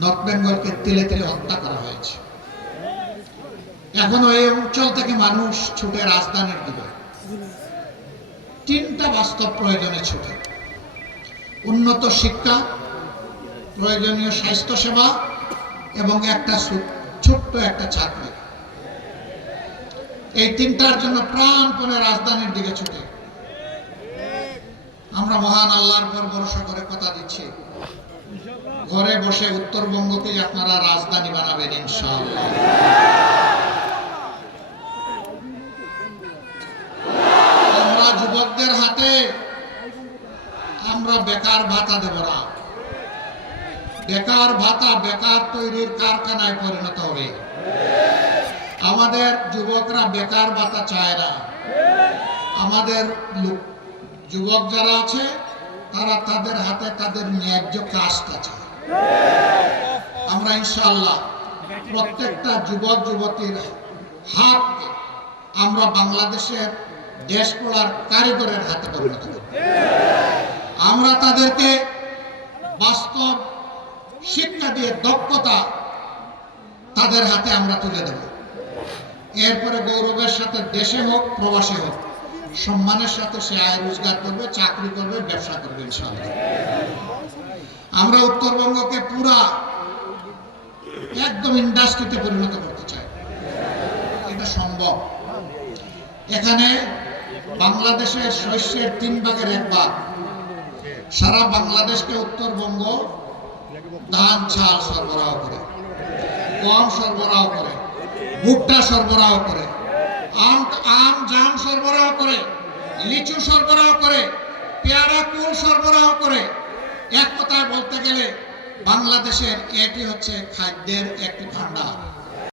North বেঙ্গলকে তিলে তিলে হত্যা করা হয়েছে। এখন এই অঞ্চল থেকে মানুষ ছুটে রাজধানীর দিকে। তিনটা বাস্তব প্রয়োজনে ছুটে: উন্নত শিক্ষা, প্রয়োজনীয় স্বাস্থ্য সেবা এবং একটা ছোট্ট একটা চাকরি। এই তিনটার জন্য প্রাণপণে রাজধানীর দিকে ছুটে। আমরা মহান আল্লাহর উপর ভরসা করে কথা দিচ্ছি, ঘরে বসে উত্তরবঙ্গকে আপনারা রাজধানী বানাবেন ইনশাআল্লাহ। আমরা যুবকদের হাতে আমরা বেকার ভাতা দেব না। বেকার ভাতা বেকার তৈরির কারখানায় পরিণত হবে। আমাদের যুবকরা বেকার ভাতা চায় না। আমাদের যুবক যারা আছে তারা তাদের হাতে তাদের ন্যায্য কাজটা চায়। আমরা ইনশাআল্লাহ প্রত্যেকটা যুবক যুবতীর হাতকে আমরা বাংলাদেশের দেশ গড়ার কারিগরের হাতে পরিণত করব। আমরা তাদেরকে বাস্তব শিক্ষা দিয়ে দক্ষতা তাদের হাতে আমরা তুলে দেব। এরপরে গৌরবের সাথে দেশে হোক প্রবাসে হোক সম্মানের সাথে সে আয় রোজগার করবে, চাকরি করবে, ব্যবসা করবে ইনশাআল্লাহ। আমরা উত্তরবঙ্গকে পুরা একদম ইন্ডাস্ট্রিতে পরিণত করতে চাই। এটা সম্ভব। এখানে বাংলাদেশের শস্যের 3 ভাগের 1 ভাগ। সারা বাংলাদেশকে উত্তরবঙ্গ ধান চাল সরবরাহ করে, গম সরবরাহ করে, ভুট্টা সরবরাহ করে, আম জাম সরবরাহ করে, লিচু সরবরাহ করে, পেয়ারা কুল সরবরাহ করে। এক কথায় বলতে গেলে বাংলাদেশের এটি হচ্ছে খাদ্যের একটি ভান্ডার।